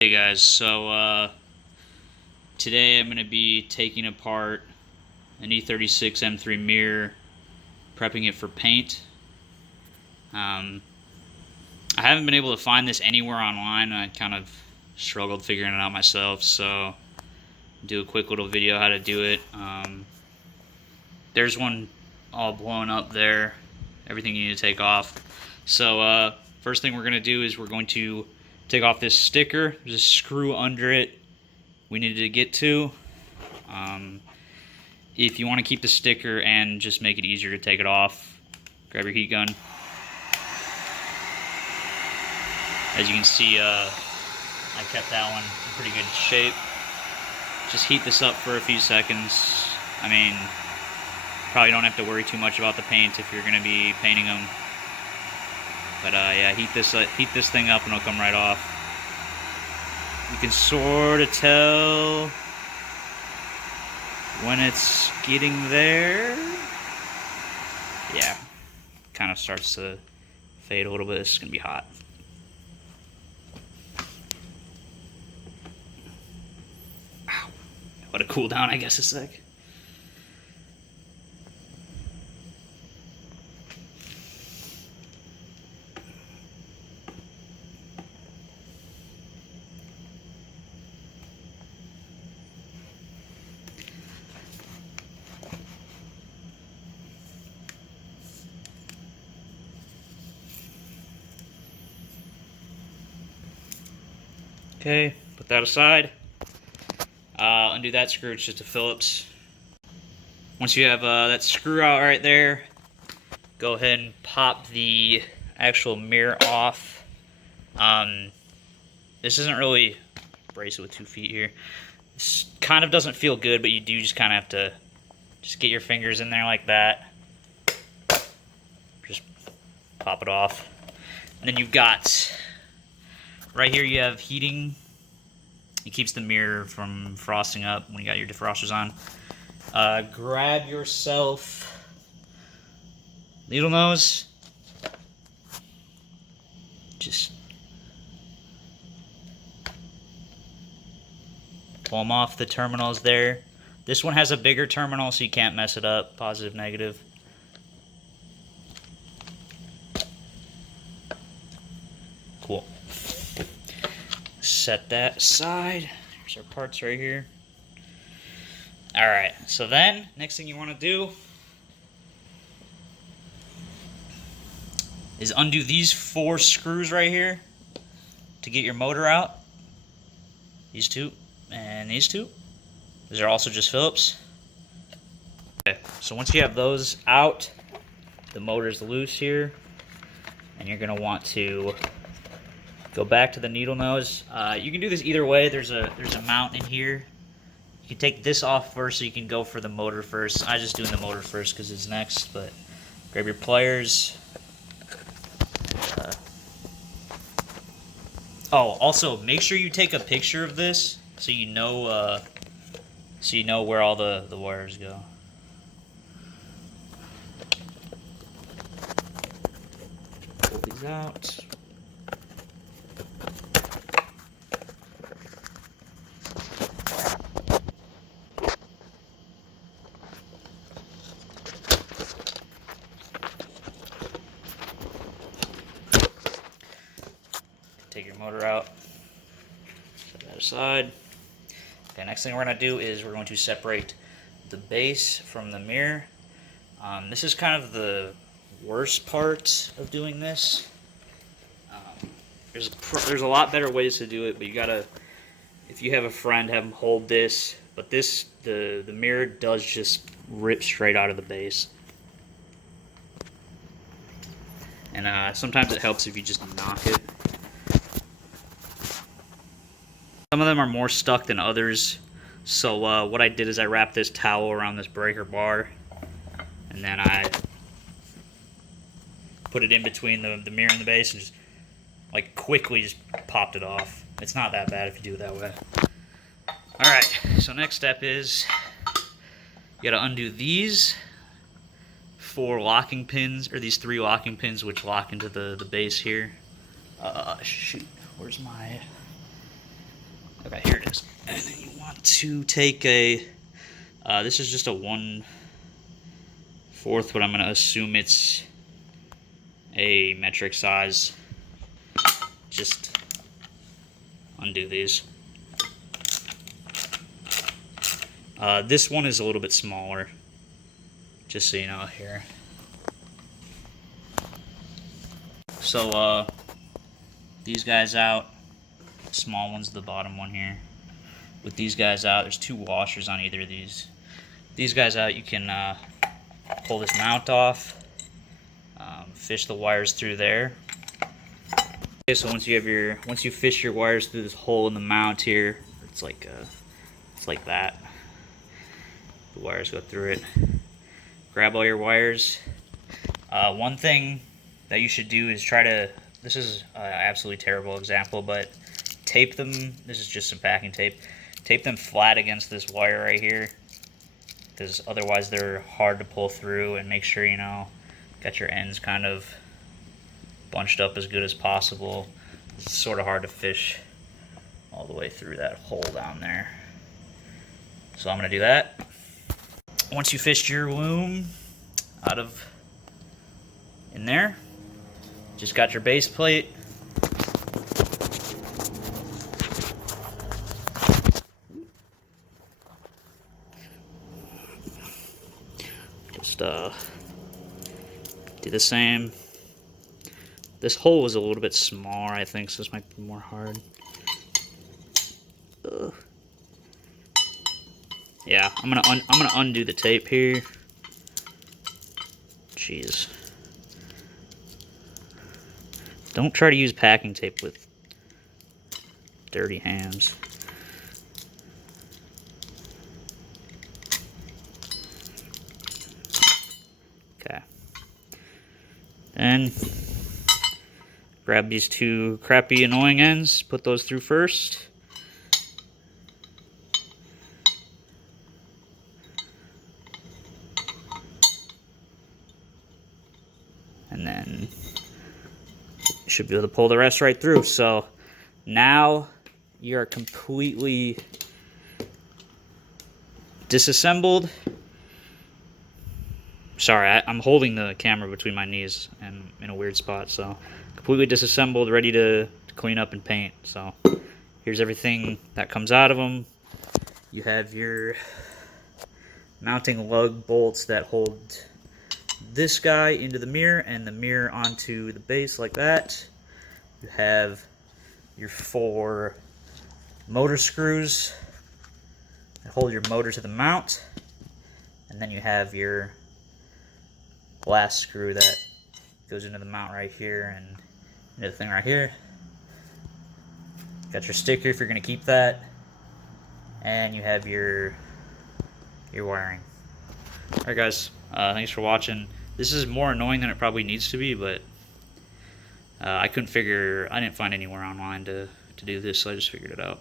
Hey guys, so today I'm going to be taking apart an E36 M3 Mirror, prepping it for paint. I haven't been able to find this anywhere online. I kind of struggled figuring it out myself, so do a quick little video how to do it. There's one all blown up there, everything you need to take off. So first thing we're going to do is we're going to take off this sticker. There's a screw under it we needed to get to. If you want to keep the sticker and just make it easier to take it off, grab your heat gun. As you can see, I kept that one in pretty good shape. Just heat this up for a few seconds. I mean, probably don't have to worry too much about the paint if you're going to be painting them. But yeah, heat this thing up and it'll come right off. You can sort of tell when it's getting there. Yeah, kind of starts to fade a little bit. It's gonna be hot. Ow. Let it cool down, I guess, a sec. Okay, put that aside. Undo that screw, it's just a Phillips. Once you have that screw out right there, go ahead and pop the actual mirror off. This isn't really brace it with 2 feet here. This kind of doesn't feel good, but you do just kind of have to just get your fingers in there like that. Just pop it off. And then you've got right here, you have heating. It keeps the mirror from frosting up when you got your defrosters on. Grab yourself needle nose. Just pull them off the terminals there. This one has a bigger terminal, so you can't mess it up. Positive, negative. Cool. Set that aside. There's our parts right here. Alright, so then, next thing you want to do is undo these 4 screws right here to get your motor out. These 2 and these 2. These are also just Phillips. Okay, so once you have those out, the motor's loose here, and you're going to want to go back to the needle nose. You can do this either way. There's a mount in here. You can take this off first, so you can go for the motor first. I'm just doing the motor first because it's next. But grab your pliers. Oh, also make sure you take a picture of this so you know where all the wires go. Pull these out. Take your motor out, set that aside. Okay, next thing we're going to do is we're going to separate the base from the mirror. This is kind of the worst part of doing this. There's a lot better ways to do it, but you gotta, if you have a friend, have them hold this. But the mirror does just rip straight out of the base. And sometimes it helps if you just knock it. Some of them are more stuck than others, so what I did is I wrapped this towel around this breaker bar, and then I put it in between the mirror and the base, and just like quickly just popped it off. It's not that bad if you do it that way. Alright, so next step is you gotta undo these 4 locking pins, or these 3 locking pins which lock into the base here. Shoot, where's my And then you want to take a, this is just a 1/4, but I'm going to assume it's a metric size. Just undo these. This one is a little bit smaller, just so you know here. So these guys out, small one's the bottom one here. With these guys out, there's 2 washers on either of these. These guys out, you can pull this mount off, fish the wires through there. Okay, so once you fish your wires through this hole in the mount here, it's like that. The wires go through it. Grab all your wires. One thing that you should do is try to, this is an absolutely terrible example, but tape them, this is just some packing tape, tape them flat against this wire right here, because otherwise they're hard to pull through. And make sure, you know, got your ends kind of bunched up as good as possible. It's sort of hard to fish all the way through that hole down there. So I'm going to do that. Once you fished your loom out of in there, just got your base plate. Just do the same. This hole was a little bit smaller, I think, so this might be more hard. Yeah, I'm gonna undo the tape here. Jeez. Don't try to use packing tape with dirty hands. Okay. Then grab these 2 crappy annoying ends, put those through first. And then you should be able to pull the rest right through. So now you are completely disassembled. Sorry, I'm holding the camera between my knees and in a weird spot. So completely disassembled, ready to clean up and paint. So here's everything that comes out of them. You have your mounting lug bolts that hold this guy into the mirror and the mirror onto the base like that. You have your 4 motor screws that hold your motor to the mount, and then you have your last screw that goes into the mount right here and into the thing right here. Got your sticker if you're going to keep that, and you have your wiring. Alright guys, thanks for watching. This is more annoying than it probably needs to be, but I didn't find anywhere online to do this, so I just figured it out.